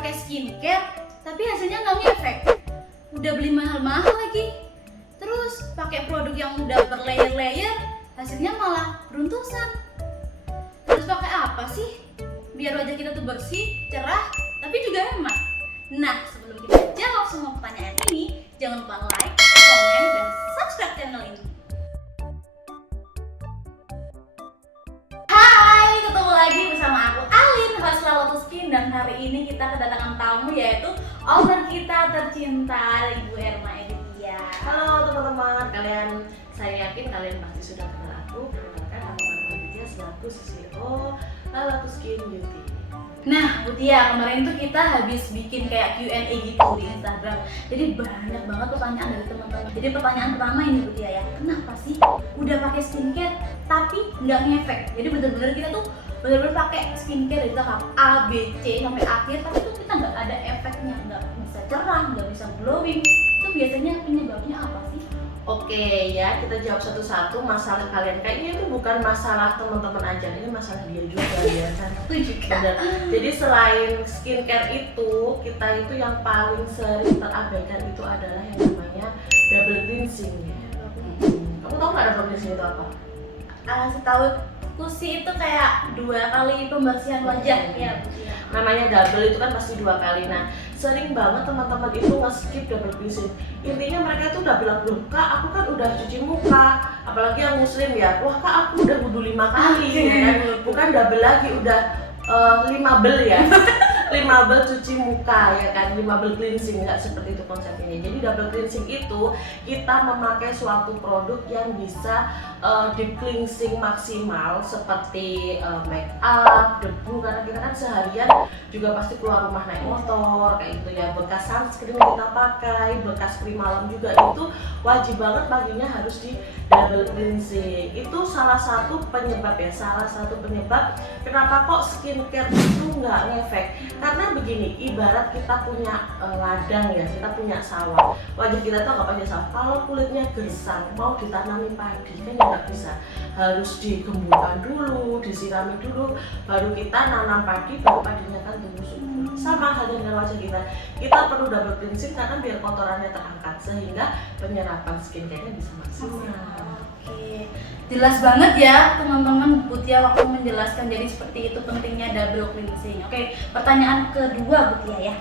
pakai skincare tapi hasilnya nggak ngefek. Udah beli mahal-mahal lagi. Terus pakai produk yang udah berlayer-layer, hasilnya malah beruntusan. Terus pakai apa sih? Biar wajah kita tuh bersih, cerah, tapi juga hemat. Nah, sebelum kita jawab semua pertanyaan ini, jangan lupa like, komen, dan subscribe channel ini. Hai, ketemu lagi bersama aku Alin, host Lotus Skin, dan hari ini kita kedatangan tamu yaitu owner kita tercinta, Ibu Erma Editya. Halo teman-teman, saya yakin kalian pasti sudah kenal aku. Perkenalkan, aku Erma Editya selaku CEO Lotus Skin Beauty. Nah, Bu Tia, kemarin tuh kita habis bikin kayak Q&A gitu di Instagram. Jadi banyak banget pertanyaan dari teman-teman. Jadi pertanyaan pertama ini Bu Tia ya, kenapa sih udah pakai skincare tapi nggak ngefek? Jadi bener-bener kita tuh bener-bener pakai skincare dari tahap A, B, C sampai akhir, tapi tuh kita nggak ada efeknya, nggak bisa cerah, nggak bisa glowing. Itu biasanya penyebabnya apa sih? Oke ya, kita jawab satu-satu masalah kalian. Kayaknya itu bukan masalah teman-teman aja, ini masalah dia juga ya kan. Itu juga. Bener. Jadi selain skincare itu, kita itu yang paling sering terabaikan itu adalah yang namanya double cleansing. Kamu tahu nggak double cleansing itu apa? Setahu aku sih itu kayak 2 kali pembersihan wajah ya Bu Tia. Namanya double itu kan pasti 2 kali. Nah, sering banget teman-teman itu nge-skip double cleansing. Intinya mereka itu udah bilang, "Loh, Kak, aku kan udah cuci muka." Apalagi yang muslim ya. "Wah, Kak, aku udah wudu 5 kali." Ya kan? Bukan double lagi, udah 5 ya. 5 cuci muka ya kan, 5 cleansing, nggak seperti itu konsepnya. Jadi double cleansing itu kita memakai suatu produk yang bisa deep cleansing maksimal seperti make up, debu, karena kita kan seharian juga pasti keluar rumah naik motor kayak gitu ya, bekas sunscreen kita pakai, bekas krim malam juga, itu wajib banget paginya harus di double cleansing. Itu salah satu penyebab ya, kenapa kok skincare itu nggak ngefek. Karena begini, ibarat kita punya ladang ya, kita punya sawah. Wajah kita tuh nggak punya sawah. Kalau kulitnya gersang, mau ditanami padi kan ya nggak bisa. Harus digembulkan dulu, disirami dulu, baru kita nanam padi, baru padinya kan tumbuh subur. Sama halnya dengan wajah kita. Kita perlu double cleansing karena biar kotorannya terangkat sehingga penyerapan skincare-nya bisa maksimal. Oke, jelas banget ya teman-teman, Bu Tia waktu menjelaskan. Jadi seperti itu pentingnya double cleansing. Oke, pertanyaan kedua Bu Tia ya,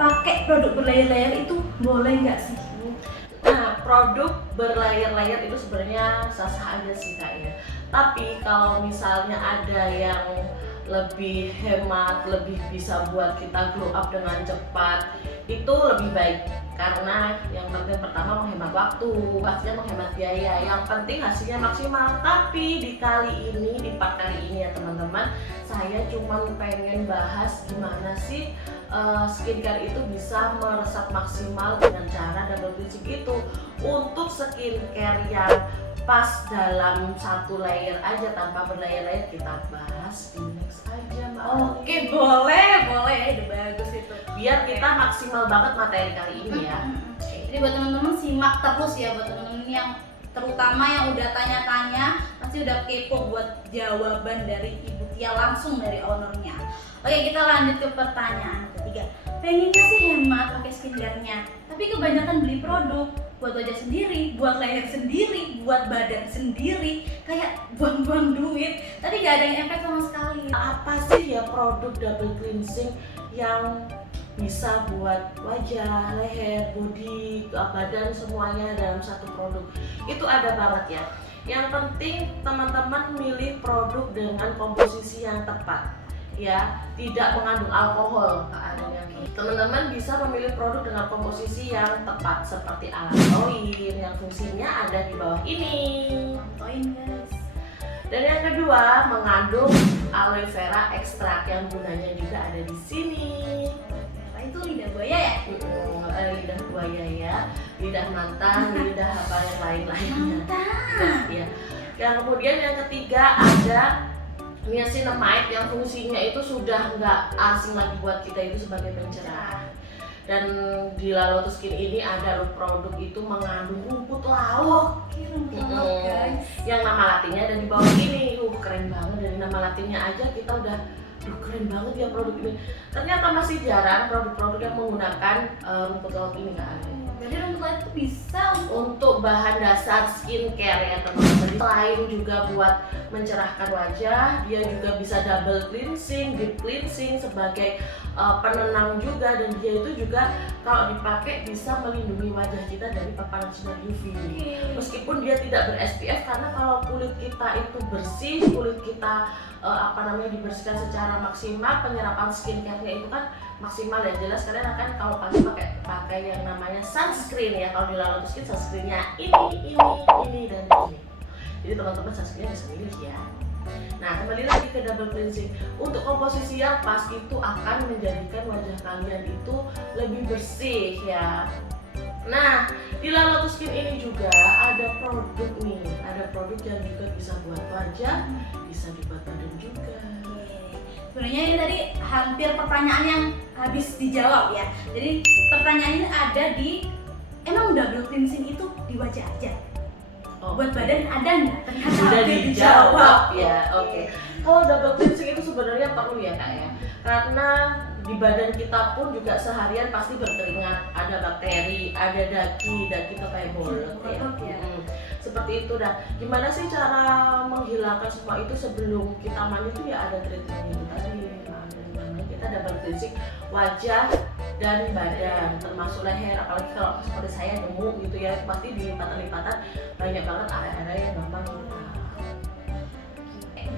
pakai produk berlayer-layer itu boleh nggak sih Bu? Nah, produk berlayer-layer itu sebenarnya sah-sah aja sih Kak ya. Tapi kalau misalnya ada yang lebih hemat, lebih bisa buat kita glow up dengan cepat, itu lebih baik. Karena yang penting pertama menghemat waktu, pastinya menghemat biaya. Yang penting hasilnya maksimal. Tapi di part kali ini ya teman-teman, saya cuma pengen bahas gimana sih skincare itu bisa meresap maksimal dengan cara double cleansing itu. Untuk skincare yang pas dalam 1 layer aja tanpa berlayer-layer, kita bahas di next aja Mbak. Oke, boleh, udah bagus itu. Biar kita maksimal banget materi kali ini ya. Jadi buat teman-teman simak terus ya, buat teman-teman yang terutama yang udah tanya-tanya, pasti udah kepo buat jawaban dari Ibu Tia langsung dari ownernya. Oke, kita lanjut ke pertanyaan ketiga. Pengennya sih hemat pakai skincare-nya, tapi kebanyakan beli produk buat wajah sendiri, buat leher sendiri, buat badan sendiri, kayak buang-buang duit, tapi gak ada yang efek sama sekali. Apa sih ya produk double cleansing yang bisa buat wajah, leher, body, badan semuanya dalam satu produk? Itu ada banget ya. Yang penting teman-teman milih produk dengan komposisi yang tepat ya, tidak mengandung alkohol. Teman-teman bisa memilih produk dengan komposisi yang tepat seperti allantoin yang fungsinya ada di bawah ini. Contohin guys. Dan yang kedua, mengandung aloe vera ekstrak yang gunanya juga ada di sini. Itu lidah buaya ya? Lidah buaya ya, lidah mantan, lidah apa yang lain-lainnya. Ya. Yang kemudian yang ketiga ada niacinamide yang fungsinya itu sudah nggak asing lagi buat kita, itu sebagai pencerah. Dan di Lotus Skin ini ada produk itu mengandung rumput laut. Guys. Yang nama latinnya ada di bawah ini. Keren banget, dari nama latinnya aja kita udah duh keren banget ya produk ini. Ternyata masih jarang produk-produk yang menggunakan rumput laut ini Kak Ale. Jadi rumput laut itu bisa Untuk bahan dasar skincare ya teman-teman. Selain juga buat mencerahkan wajah, dia juga bisa double cleansing, deep cleansing sebagai penenang juga, dan dia itu juga kalau dipakai bisa melindungi wajah kita dari paparan sinar UV. Meskipun dia tidak ber-SPF, karena kalau kulit kita itu bersih, kulit kita dibersihkan secara maksimal, penyerapan skincare-nya itu kan maksimal ya. Jelas kalian akan kalau pagi pakai yang namanya sunscreen ya. Kalau di Lala Skin sunscreennya ini dan ini. Jadi teman-teman sunscreennya bisa milih ya. Nah, kembali lagi ke double cleansing. Untuk komposisi yang pas itu akan menjadikan wajah kalian itu lebih bersih ya. Nah, di Lala Skin ini juga ada produk nih. Ada produk yang juga bisa buat wajah, bisa dibuat badan juga. Sebenarnya ini tadi hampir pertanyaan yang habis dijawab ya. Jadi pertanyaan ini ada di emang double cleansing itu di wajah aja? Buat badan ada nggak? Ternyata Sudah hampir dijawab ya. Oke. Kalau double cleansing itu sebenarnya perlu ya Kak ya. Karena di badan kita pun juga seharian pasti berkeringat, ada bakteri, ada daki itu kayak bolet ya. Seperti itu dah. Gimana sih cara menghilangkan semua itu sebelum kita mandi itu ya ada treatment itu tadi. Nah, kita double cleansing wajah dan badan, termasuk leher. Apalagi kalau seperti saya nemu gitu ya, pasti di lipatan-lipatan banyak banget area-area yang gampang hilang.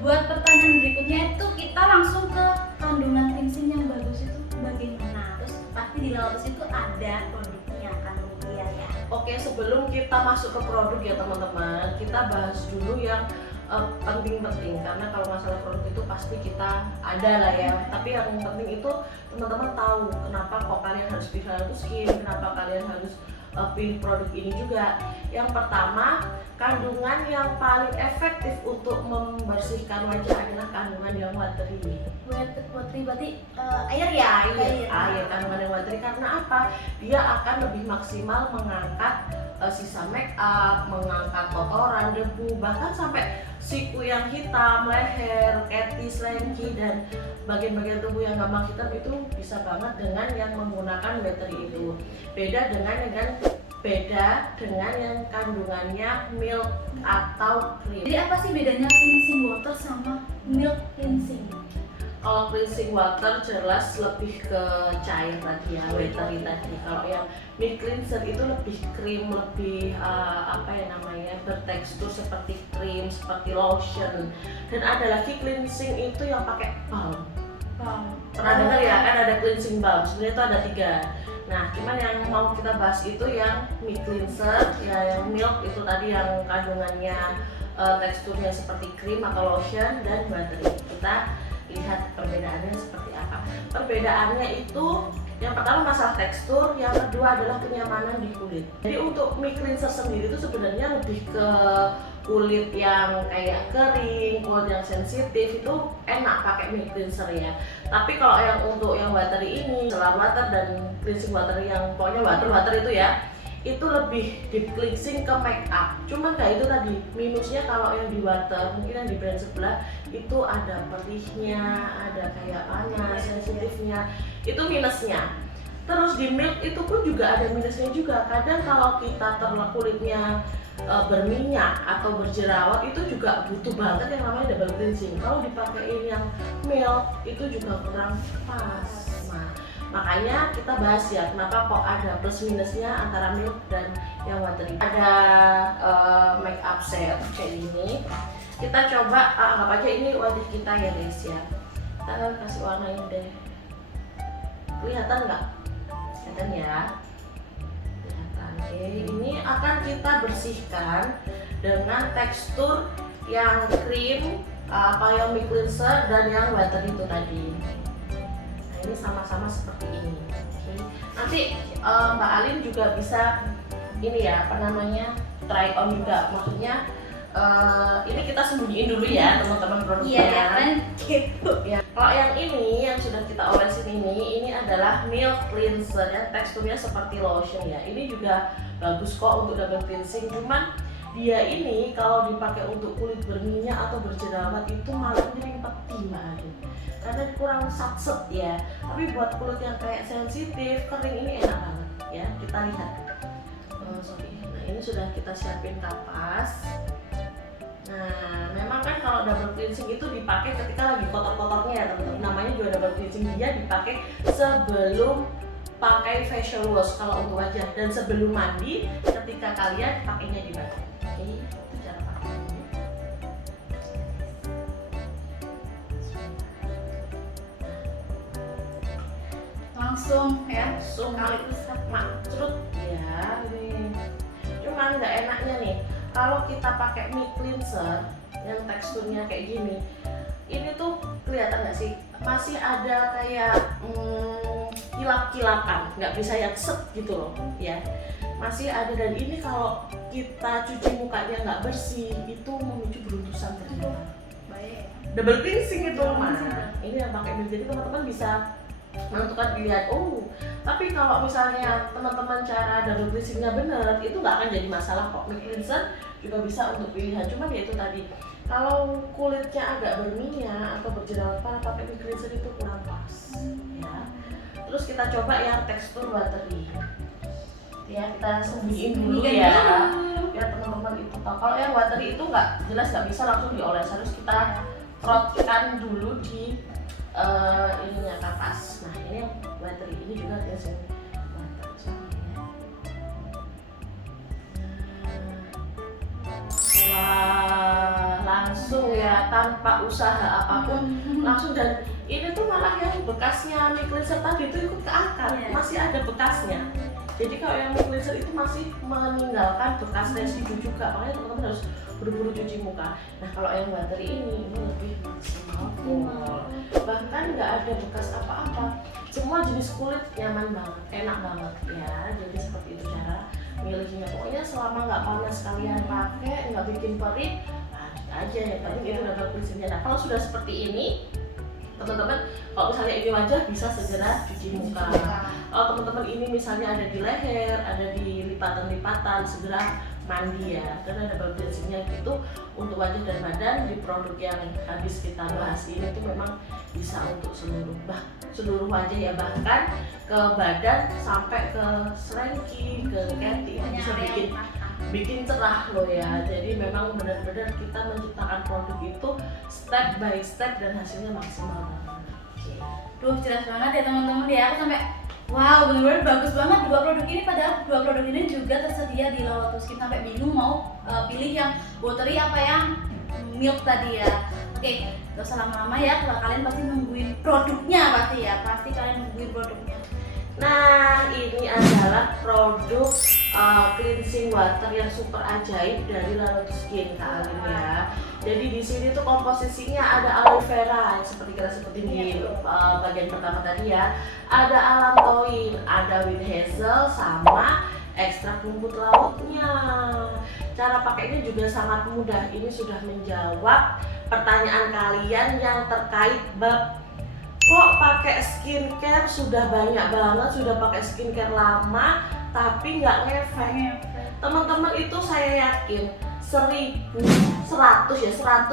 Buat pertanyaan berikutnya itu kita langsung ke kandungan cleansing yang bagus itu bagaimana? Terus pasti di Lala itu ada produknya kandung dia ya. Oke, sebelum kita masuk ke produk ya teman-teman, kita bahas dulu yang penting-penting, karena kalau masalah produk itu pasti kita ada lah ya. Tapi yang penting itu teman-teman tahu kenapa kok kalian harus pilih Lala Skin, kenapa kalian harus pilih produk ini juga. Yang pertama, kandungan yang paling efektif untuk membersihkan wajah adalah kandungan yang watery. Watery berarti air ya? Air, kandungan yang watery. Karena apa? Dia akan lebih maksimal mengangkat sisa make up, mengangkat kotoran, debu, bahkan sampai siku yang hitam, leher, ketis, lengki, dan bagian-bagian tubuh yang gampang hitam itu bisa banget dengan yang menggunakan watery itu. Beda dengan yang kandungannya milk atau cream. Jadi apa sih bedanya cleansing water sama milk cleansing? Kalau cleansing water jelas lebih ke cair tadi ya, watery tadi. Kalau yang milk cleanser itu lebih krim, lebih bertekstur seperti krim, seperti lotion. Dan ada lagi cleansing itu yang pakai balm. Pernah dengar ya kan ada cleansing balm. Sebenarnya itu ada 3. Nah, cuman yang mau kita bahas itu yang milk cleanser, ya yang milk itu tadi yang kandungannya teksturnya seperti krim atau lotion, dan watery. Kita lihat perbedaannya seperti apa. Perbedaannya itu yang pertama masalah tekstur, yang kedua adalah kenyamanan di kulit. Jadi untuk milk cleanser sendiri itu sebenarnya lebih ke kulit yang kayak kering, kulit yang sensitif itu enak pakai milk cleanser ya. Tapi kalau yang untuk yang watery ini, setelah water dan cleansing water yang pokoknya water itu ya, itu lebih deep cleansing ke make up. Cuman kayak itu tadi minusnya kalau yang di water, mungkin yang di brand sebelah itu ada perihnya, ada kayak panas, sensitifnya, itu minusnya. Terus di milk itu pun juga ada minusnya juga. Kadang kalau kita kulitnya berminyak atau berjerawat itu juga butuh banget yang namanya double cleansing. Kalau dipakein yang milk itu juga kurang pas. Nah, makanya kita bahas ya kenapa kok ada plus minusnya antara milk dan yang watery. Ada make up set kayak gini. Kita coba anggap aja ini wajah kita ya guys ya. Kita kasih warnain deh. Kelihatan nggak? Kelihatan ya. Ini akan kita bersihkan dengan tekstur yang krim, yang milk cleanser dan yang water itu tadi. Nah, ini sama-sama seperti ini. Nanti Mbak Alin juga bisa ini ya, try on juga. Maksudnya ini kita sembunyiin dulu ya teman-teman produknya. Iya kan, kepo. Ya. Kalau yang ini yang sudah kita olesin ini adalah milk cleanser ya, teksturnya seperti lotion ya. Ini juga bagus kok untuk double cleansing. Cuman dia ini kalau dipakai untuk kulit berminyak atau berjerawat itu malah nyerimpet Mbak Adin, karena kurang satset ya. Tapi buat kulit yang kayak sensitif, kering ini enak banget ya. Kita lihat. Nah ini sudah kita siapin kapas. Nah memang kan kalau double cleansing itu dipakai ketika lagi kotor-kotornya ya teman-teman. Namanya juga double cleansing, dia dipakai sebelum pakai facial wash kalau untuk wajah, dan sebelum mandi ketika kalian pakainya di badan. Oke, itu cara pakainya. Langsung ya, Langsung kali usap. macrut ya nih. Cuman nggak enaknya nih kalau kita pakai mic cleanser yang teksturnya kayak gini, ini tuh kelihatan nggak sih masih ada kayak kilap-kilapan, nggak bisa yang set gitu loh ya, masih ada. Dan ini kalau kita cuci mukanya nggak bersih itu memicu beruntusan ternyata. Baik. Double cleansing itu Double mah cleansing. ini yang pakai mic, jadi teman-teman bisa menentukan dilihat. Tapi kalau misalnya teman-teman cara double cleansingnya bener, itu nggak akan jadi masalah kok. Mic cleanser juga bisa untuk pilihan, cuma ya itu tadi, kalau kulitnya agak berminyak atau berjerawat parah, pakai mic cleanser itu kurang pas ya. Terus kita coba yang tekstur watery ya, kita sembunyiin dulu ya biar teman-teman itu tahu. Kalau yang watery itu nggak jelas, nggak bisa langsung dioles, harus kita frotkan dulu di ininya kapas. Nah ini yang watery, ini juga cleansing water sama ya. Wah, langsung ya tanpa usaha apapun langsung. Dan ini tuh malah yang bekasnya mic cleanser tadi itu ikut ke akar, masih ada bekasnya. Jadi kalau yang mic cleanser itu masih meninggalkan bekas residu juga, makanya teman-teman harus buru-buru cuci muka. Nah kalau yang watery ini lebih maksimal, bahkan nggak ada bekas apa-apa, semua jenis kulit nyaman banget, enak banget ya. Jadi seperti itu cara milihnya. Pokoknya selama nggak panas kalian pakai, nggak bikin perih, lanjut aja ya. Tapi itu double cleansingnya. Nah kalau sudah seperti ini teman-teman, kalau misalnya ini wajah bisa segera cuci muka. Kalau teman-teman ini misalnya ada di leher, ada di lipatan-lipatan, segera mandi ya, karena double cleansingnya itu untuk wajah dan badan. Di produk yang habis kita bahas ini tuh memang bisa untuk seluruh wajah ya, bahkan ke badan sampai ke selengki, ke keti, bisa bikin cerah loh ya. Jadi memang benar-benar kita menciptakan produk itu step by step dan hasilnya maksimal banget. Duh jelas banget ya teman-teman ya, aku sampai wow, benar-benar bagus banget dua produk ini. Padahal dua produk ini juga tersedia di Loloto Skin, sampai bingung mau pilih yang watery apa yang milk tadi ya. Oke, gak usah lama-lama ya, kalau kalian pasti nungguin produknya pasti kalian nungguin produknya. Nah ini adalah produk cleansing water yang super ajaib dari Loloto Skin kali ini ya. Jadi di sini tuh komposisinya ada aloe vera seperti kita sebutin di bagian pertama tadi ya. Ada allantoin, ada wild hazel, sama ekstrak rumput lautnya. Cara pakainya juga sangat mudah. Ini sudah menjawab pertanyaan kalian yang terkait bab kok pakai skincare sudah banyak banget, sudah pakai skincare lama tapi nggak ngefek. Teman-teman itu saya yakin 100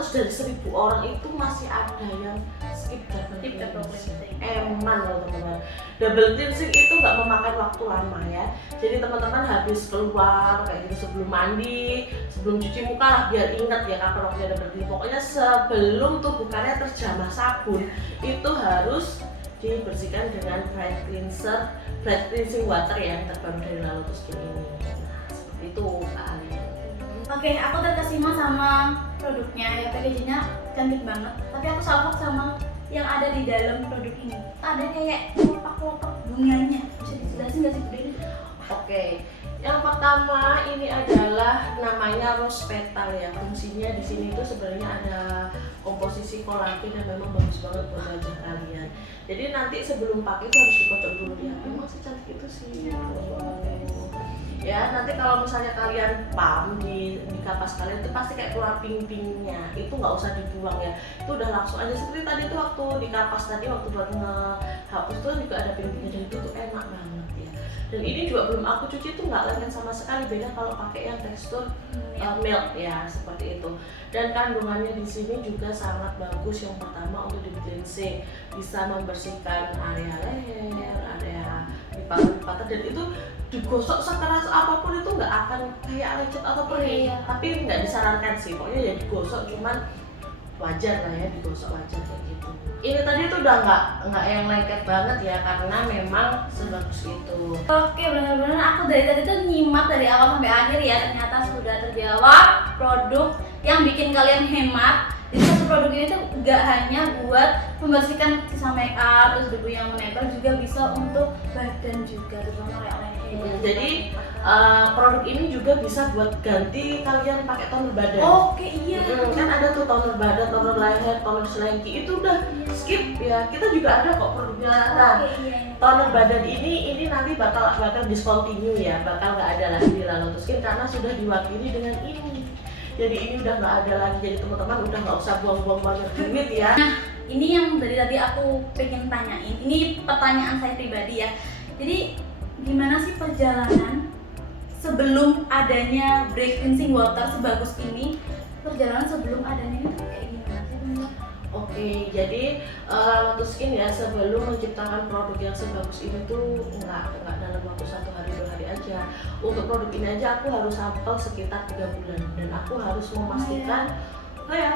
dari 1000 orang itu masih ada yang skip double cleansing. Eman loh teman-teman. Double cleansing itu nggak memakan waktu lama ya. Jadi teman-teman habis keluar kayak gitu sebelum mandi, sebelum cuci muka lah, biar ingat ya kapan waktunya double cleansing. Pokoknya sebelum tubuh kalian terjamah sabun itu harus dibersihkan dengan bright cleansing water yang terbaru dari Loloto Skin ini. Nah seperti itu Kak Ali. Oke, aku terkesima sama produknya ya, packagingnya cantik banget. Tapi aku salvok sama yang ada di dalam produk ini. Ada kayak kelopak-kelopak bunganya. Bisa dijelasin nggak sih Bu Deni? Oke, yang pertama ini adalah namanya rose petal ya. Fungsinya di sini itu sebenarnya ada komposisi kolagen dan memang bagus banget buat wajah kalian. Jadi nanti sebelum pakai itu harus dikocok dulu ya. Memang secantik itu sih. Ya nanti kalau misalnya kalian pam di kapas kalian itu pasti kayak keluar ping-pingnya, itu nggak usah dibuang ya, itu udah langsung aja seperti tadi tuh waktu di kapas tadi waktu buat ngehapus tuh juga ada ping-pingnya, dan itu tuh enak banget ya. Dan ini juga belum aku cuci tuh nggak lengket sama sekali, beda kalau pakai yang tekstur milk ya seperti itu. Dan kandungannya di sini juga sangat bagus. Yang pertama untuk deep cleansing, bisa membersihkan area leher, area lipatan, dan itu digosok sekeras apapun itu nggak akan kayak lecet atau perih. Tapi nggak disarankan sih, pokoknya ya digosok, cuman wajar lah ya digosok, wajar kayak gitu. Ini tadi tuh udah nggak yang lengket banget ya, karena memang sebagus itu. Oke, benar-benar aku dari tadi tuh nyimak dari awal sampai akhir ya, ternyata sudah terjawab produk yang bikin kalian hemat. Jadi satu produk ini tuh gak hanya buat membersihkan sisa make up, terus debu yang menempel, juga bisa untuk badan juga, terutama kayak leher. Jadi produk ini juga bisa buat ganti kalian pakai toner badan. Oke, iya. Kan ada tuh toner badan, toner leher, toner selengki, itu udah skip ya. Kita juga ada kok produknya. Nah, toner badan ini nanti bakal discontinue ya, bakal nggak ada lagi di Lalotus Skin karena sudah diwakili dengan ini. Jadi ini udah nggak ada lagi, jadi teman-teman udah nggak usah buang-buang banyak duit ya. Nah, ini yang dari tadi aku pengen tanyain. Ini pertanyaan saya pribadi ya. Jadi gimana sih perjalanan sebelum adanya break cleansing water sebagus ini? Perjalanan sebelum adanya itu kayak gimana sih? Oke, jadi Lalotus Skin ya sebelum menciptakan produk yang sebagus ini tuh nggak dalam waktu 1 hari 2 hari aja. Untuk produk ini aja aku harus sampel sekitar 3 bulan, dan aku harus memastikan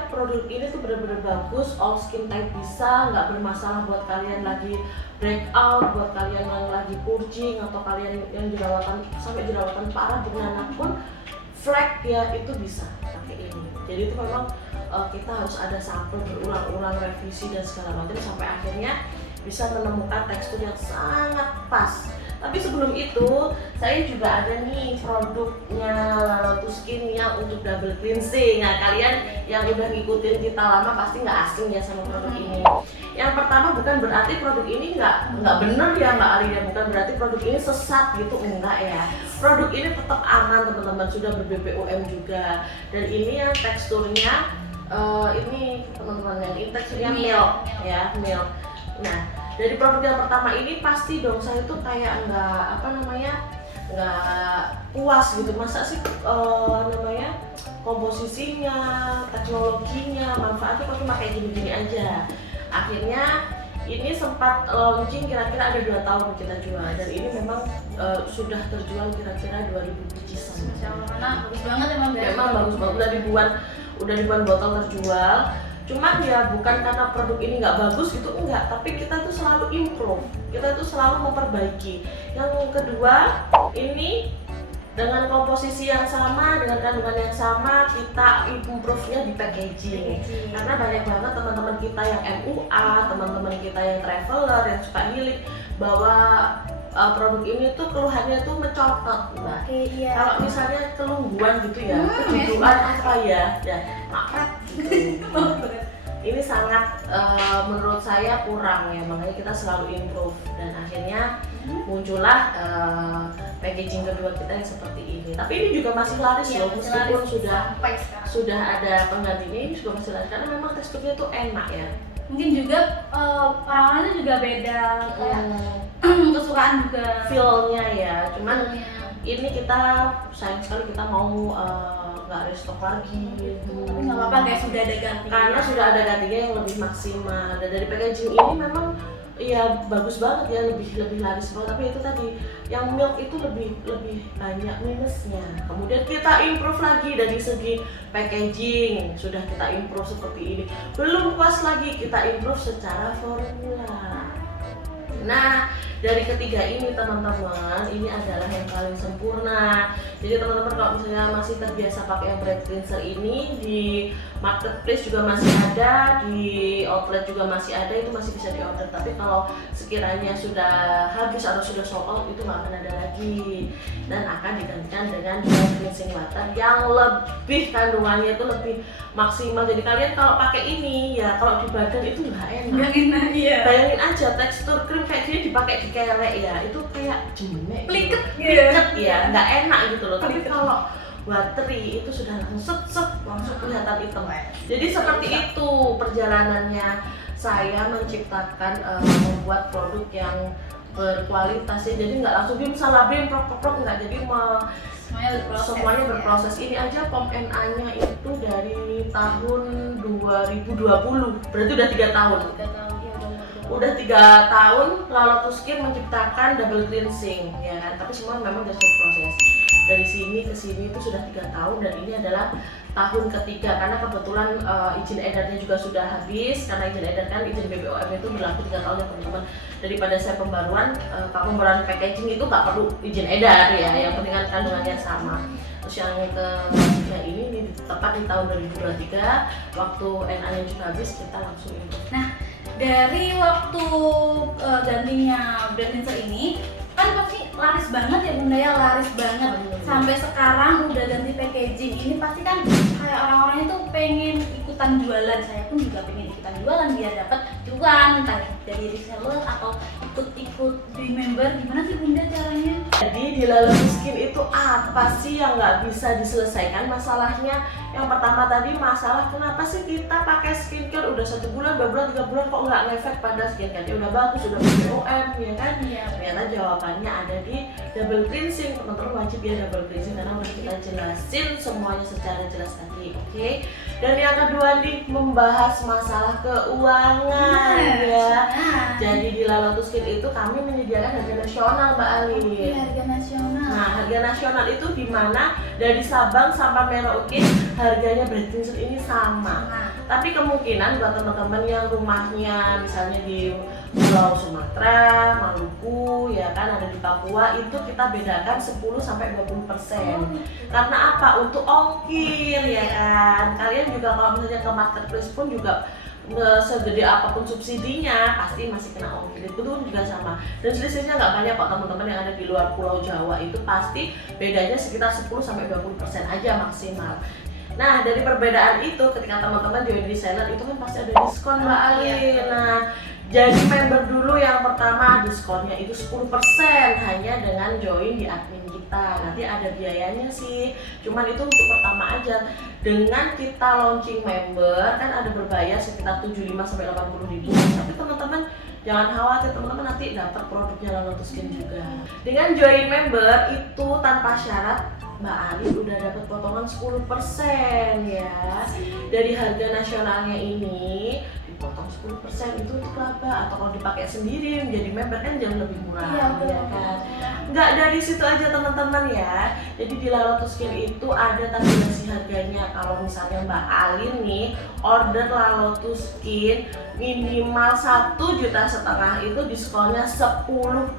produk ini tuh benar-benar bagus, all skin type bisa, nggak bermasalah buat kalian lagi breakout, buat kalian yang lagi purging, atau kalian yang jerawatan sampai jerawatan parah beranak pun flek ya, itu bisa pakai ini. Jadi itu memang kita harus ada sampel berulang-ulang, revisi dan segala macam sampai akhirnya bisa menemukan tekstur yang sangat pas. Tapi sebelum itu saya juga ada nih produknya Lalotus Skin yang untuk double cleansing. Nah, kalian yang udah ngikutin kita lama pasti nggak asing ya sama produk ini. Yang pertama, bukan berarti produk ini nggak bener ya Mbak Ali ya, bukan berarti produk ini sesat gitu, enggak ya. Produk ini tetap aman teman-teman, sudah ber-BPOM juga, dan ini yang teksturnya ini teman-teman, yang ini teksturnya milk ya, milk. Nah, dari produk yang pertama ini pasti dong saya tuh kayak nggak puas gitu, masa sih komposisinya, teknologinya, manfaatnya kok cuma kayak gini-gini aja. Akhirnya ini sempat launching kira-kira ada 2 tahun kita jual, dan ini memang sudah terjual kira-kira 2000 biji. Karena bagus banget emang bagus banget, udah ribuan botol terjual. Cuman ya bukan karena produk ini nggak bagus gitu, enggak, tapi kita tuh selalu improve, kita tuh selalu memperbaiki. Yang kedua, ini dengan komposisi yang sama, dengan kandungan yang sama, kita improve-nya di packaging. Karena banyak banget teman-teman kita yang MUA, teman-teman kita yang traveler, yang suka healing, bahwa produk ini tuh keluhannya tuh mencolok, Mbak. Kalau misalnya kelungguan gitu ya, kejujuran apa ya makret gitu. Ini sangat menurut saya kurang ya, makanya kita selalu improve, dan akhirnya muncullah packaging kedua kita yang seperti ini. Tapi ini juga masih laris loh, meskipun sudah ada penggantinya, ini juga masih laris karena memang teksturnya tuh enak ya. Mungkin juga orang-orangnya juga beda, kayak kesukaan juga, feel-nya ya. Cuman ini kita sayang sekali kita mau nggak restock lagi gitu. Nggak apa-apa guys, sudah ada ganti. Karena sudah ada gantinya yang lebih maksimal. Dan dari packaging ini memang ya bagus banget ya, lebih laris banget. Tapi itu tadi yang milk itu lebih banyak minusnya. Kemudian kita improve lagi dari segi packaging, sudah kita improve seperti ini. Belum puas lagi, kita improve secara formula. Nah, dari ketiga ini teman-teman, ini adalah yang paling sempurna. Jadi teman-teman kalau misalnya masih terbiasa pakai yang breath cleanser ini, di marketplace juga masih ada, di outlet juga masih ada, itu masih bisa diorder. Tapi kalau sekiranya sudah habis atau sudah sold out, itu nggak akan ada lagi, dan akan digantikan dengan breath cleansing water yang lebih kandungannya itu lebih maksimal. Jadi kalian kalau pakai ini ya, kalau di badan itu nggak enak. Bayangin aja tekstur krim kayak gini dipakai di kelek ya, itu kayak jemek, pliket ya, nggak enak gitu loh. Tapi kalau watery itu sudah langsung langsung kelihatan hitam. Jadi seperti itu perjalanannya saya menciptakan membuat produk yang berkualitas ya, jadi nggak langsung salah prok nggak, jadi semuanya berproses. Ini aja POM NA-nya itu dari tahun 2020, berarti udah 3 tahun. Udah 3 tahun Lalotus Skin menciptakan double cleansing ya kan, tapi semua memang sudah proses. Dari sini ke sini itu sudah 3 tahun dan ini adalah tahun ketiga karena kebetulan izin edarnya juga sudah habis, karena izin edar kan izin BPOM itu berlaku 3 tahun ya teman-teman. Daripada saya pembaruan pembaruan packaging itu nggak perlu izin edar ya, yang penting kan kandungannya sama. Terus yang ketiga ini tepat di tahun 2023 waktu NA-nya juga habis, kita langsung ini. Nah, dari waktu gantinya brand cleanser ini kan pasti laris banget ya Bunda ya, laris banget. Sampai sekarang udah ganti packaging, ini pasti kan kayak orang-orang itu pengen ikutan jualan. Saya pun juga pengen ikutan jualan biar dapat cuan, entah dari reseller atau ikut di member. Gimana sih Bunda caranya? Jadi di Lalotus Skin itu apa sih yang nggak bisa diselesaikan masalahnya? Yang pertama tadi masalah kenapa sih kita pakai skincare udah 1 bulan, 2 bulan, 3 bulan kok nggak ngefek pada skincare udah bagus, udah BPOM ya kan? Iya. Ternyata jawabannya ada di double cleansing. Teman-teman wajib ya double cleansing karena udah kita jelasin semuanya secara jelas tadi, oke? Dan yang kedua nih membahas masalah keuangan ya. Jadi di Lalotus Skin itu kami menyediakan harga nasional Mbak Ali. Harga nasional. Nah, harga nasional itu di mana dari Sabang sampai Merauke harganya brand cleanser ini sama. Tapi kemungkinan buat teman-teman yang rumahnya misalnya di Pulau Sumatera, Maluku, ya kan ada di Papua, itu kita bedakan 10-20%. Karena apa? Untuk ongkir ya kan. Kalian juga kalau misalnya ke marketplace pun juga segede apapun subsidinya pasti masih kena ongkir, itu pun juga sama. Dan selisihnya nggak banyak kok teman-teman yang ada di luar Pulau Jawa, itu pasti bedanya sekitar 10-20% aja maksimal. Nah, dari perbedaan itu ketika teman-teman join reseller itu kan pasti ada diskon Mbak Ali. Nah, jadi member dulu yang pertama diskonnya itu 10% hanya dengan join di admin kita. Nanti ada biayanya sih, cuman itu untuk pertama aja. Dengan kita launching member kan ada berbayar sekitar 75-80 ribu. Tapi teman-teman jangan khawatir, teman-teman nanti dapat produknya Lalotus Skin juga. Dengan join member itu tanpa syarat Mbak Ali udah dapat potongan 10% ya. Dari harga nasionalnya ini dipotong 10% itu untuk laba, atau kalau dipakai sendiri menjadi member kan jauh lebih murah ya kan. Nggak dari situ aja teman-teman ya. Jadi di Lalotus Skin itu ada tabulasi harganya. Kalau misalnya Mbak Ali nih order Lalotus Skin minimal 1,5 juta itu diskonnya 10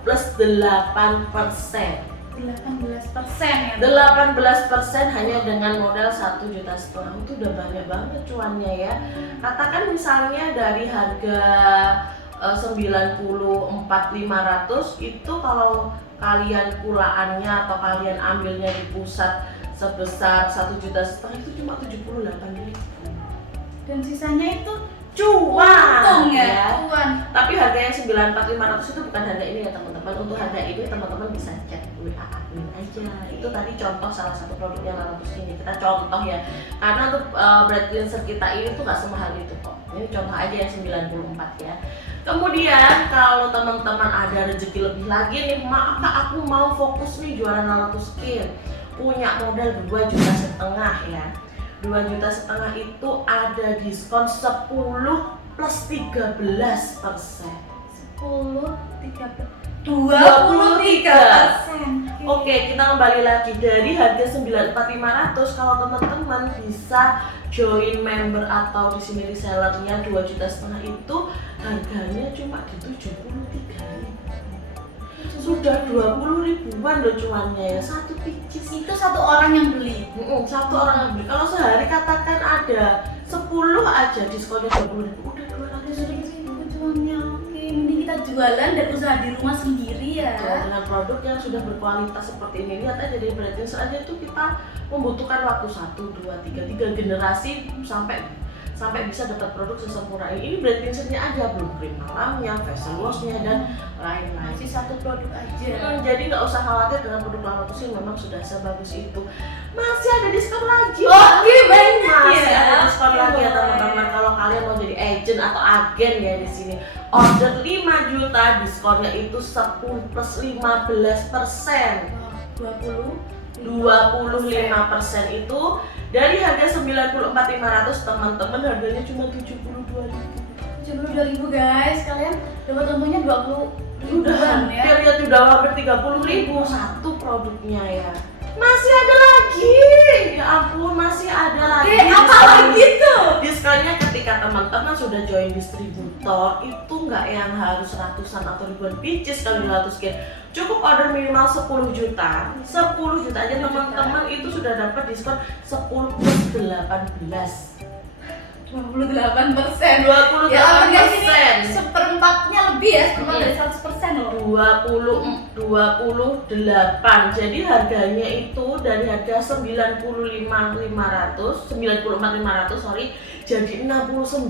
plus 8%. 18% ya. 18% hanya dengan modal 1,5 juta, itu udah banyak banget cuannya ya. Katakan misalnya dari harga 94.500 itu kalau kalian pulaannya atau kalian ambilnya di pusat sebesar 1,5 juta itu cuma 78.000. Dan sisanya itu cuan ya. Cuan. Tapi harga yang 94.500 itu bukan harga ini ya teman-teman. Untuk harga ini teman-teman bisa cek WA admin aja. Itu tadi contoh salah satu produknya Lalotus ini. Kita contoh ya. Karena untuk brand cleanser kita ini tuh nggak semahal itu kok. Ini contoh aja yang 94 ya. Kemudian kalau teman-teman ada rezeki lebih lagi nih, maka aku mau fokus nih jualan Lalotus Skin. Punya modal 2,5 juta ya. 2,5 juta itu ada diskon 10 plus 13%. 23%. Oke, kita kembali lagi dari harga 94.500. Kalau teman-teman bisa join member atau di sini resellernya 2,5 juta itu harganya cuma di 73.000. Sudah 20 ribuan loh cuannya ya, satu picis. Itu satu orang yang beli. Satu orang yang beli. Kalau sehari katakan ada 10 aja diskonnya 20 ribu, udah 200 ribu cuannya. Oke, mending kita jualan dan usaha di rumah sendiri ya. Dengan produk yang sudah berkualitas seperti ini, lihat aja dari brand cleanser aja itu kita membutuhkan waktu 1, 2, 3 generasi sampai bisa dapat produk sesempurna ini. Brand cleansernya aja, belum krim malamnya, facial washnya dan lain-lain. Masih satu produk aja. Jadi nggak usah khawatir dengan produk Lalotus yang memang sudah sebagus itu. Masih ada diskon lagi. Oke, banyak Masih ya. ada diskon lagi ya Boleh. teman-teman. Kalau kalian mau jadi agent atau agen ya di sini, order 5 juta diskonnya itu 10 plus 15%. 25% itu dari harga 94.500 teman-teman, harganya cuma 72.000 guys. Kalian dapat untungnya 20 udah ribuan ya. hampir udah hampir 30.000 satu produknya ya. Masih ada lagi, ya ampun, masih ada lagi. Oke, apa lagi tuh? Diskonnya ketika teman-teman sudah join distributor itu nggak yang harus ratusan atau ribuan pieces kalau di Lotus Skin. Cukup order minimal 10 juta. 10 juta aja teman-teman itu sudah dapat diskon 10 plus 18. 28%. 28%. Ya ampun guys, ini seperempatnya lebih ya, seperempat dari 100% loh. 28. Jadi harganya itu dari harga 94.500 sorry, jadi 69.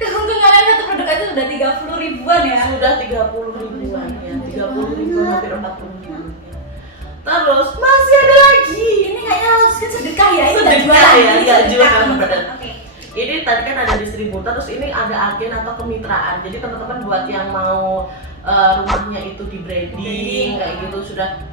Keuntungannya satu produk itu udah 30 ribuan ya. Sudah 30 ribuan ya, 30 ribuan hampir 40 ribuan ya. Terus masih ada lagi. Ini kayaknya Lotus Skin sedekah ya, ini nggak Sedekah jualan, ya, ini nggak sedekah. jualan, bener. Oke. Ini tadi kan ada distributor, terus ini ada agen atau kemitraan. Jadi teman-teman buat yang mau rumahnya itu di branding kayak gitu, sudah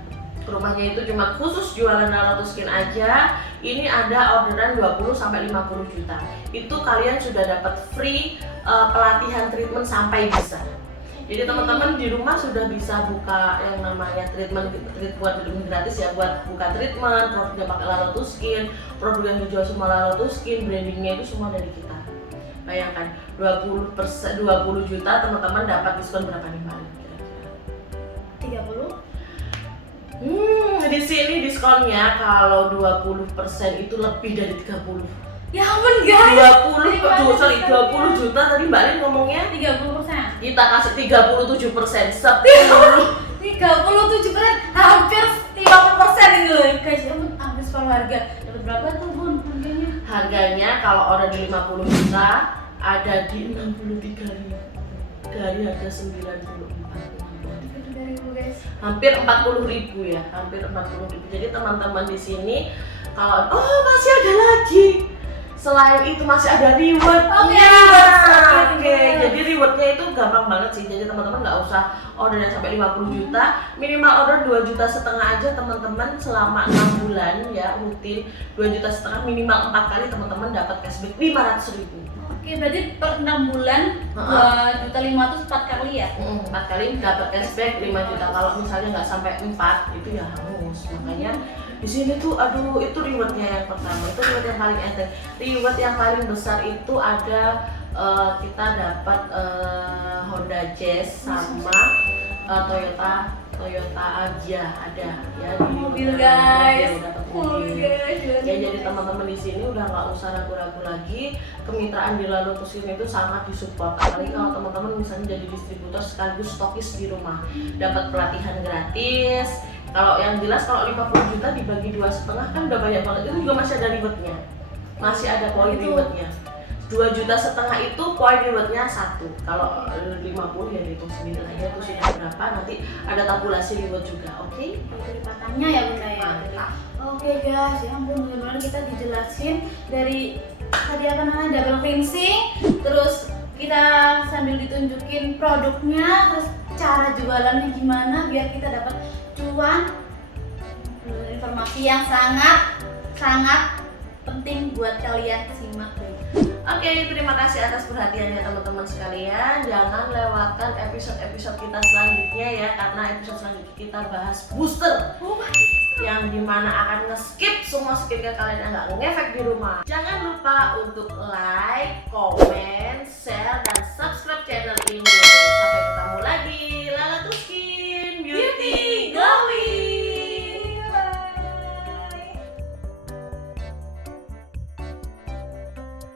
rumahnya itu cuma khusus jualan Lotus Skin aja, ini ada orderan 20 sampai 50 juta. Itu kalian sudah dapat free pelatihan treatment sampai bisa. Jadi teman-teman di rumah sudah bisa buka yang namanya treatment buat gratis ya, buat buka treatment, produknya pakai Lotus Skin, produk yang dijual semua Lotus Skin, brandingnya itu semua dari kita. Bayangkan 20 juta teman-teman dapat diskon berapa nih paling kira-kira? 30. Di sini diskonnya kalau 20% itu lebih dari 30. Ya ampun guys. 20 juta tadi Mbak Lin ngomongnya 30%. kita kasih 37%, 10. 37%, hampir 50% ini loh guys. Ya ampun, hampir separuh harga. Dapat berapa tuh Bun harganya? Harganya kalau order di 50 juta ada di 63.000 dari harga 94. 3.000 guys. Hampir 40.000 ya, hampir 40.000. Jadi teman-teman di sini kalau masih ada lagi. Selain itu masih ada reward. Oke, Oke, jadi rewardnya itu gampang banget sih. Jadi teman-teman nggak usah order yang sampai 50 juta, minimal order 2,5 juta aja teman-teman selama 6 bulan ya rutin. 2,5 juta minimal 4 kali teman-teman dapat cashback 500.000. Oke, berarti per 6 bulan 2.500.000 4 kali ya? 4 kali dapat cashback 5 juta. Kalau misalnya nggak sampai 4 itu ya hangus. Makanya di sini tuh itu rewardnya yang pertama, itu reward yang paling enteng. Reward yang paling besar itu ada kita dapat Honda Jazz sama Toyota Agya ada ya di Mobil guys. dapat Mobil mobil. guys. Ya jadi teman-teman di sini udah nggak usah ragu-ragu lagi, kemitraan di Lotus Skin itu sangat disupport. Apalagi kalau teman-teman misalnya jadi distributor sekaligus stokis di rumah, dapat pelatihan gratis. Kalau yang jelas kalau 50 juta dibagi 2,5 kan udah banyak banget. Itu juga masih ada rewardnya, masih ada poin rewardnya. 2,5 juta itu poin rewardnya 1. Kalau 50 ya dihitung sendiri aja itu sudah berapa. Nanti ada tabulasi reward juga. Oke? Kelipatannya ya Bunda ya. Mantap. Oke guys, ya ampun benar-benar kita dijelasin dari tadi apa namanya double cleansing, terus kita sambil ditunjukin produknya, terus cara jualannya gimana biar kita dapat cuan. Informasi yang sangat penting buat kalian simak deh. Oke, terima kasih atas perhatiannya teman-teman sekalian. Jangan lewatkan episode-episode kita selanjutnya ya, karena episode selanjutnya kita bahas booster yang dimana akan nge-skip semua skincare kalian yang nggak ngefek di rumah. Jangan lupa untuk like, comment, share, dan subscribe channel ini. Sampai ketemu lagi.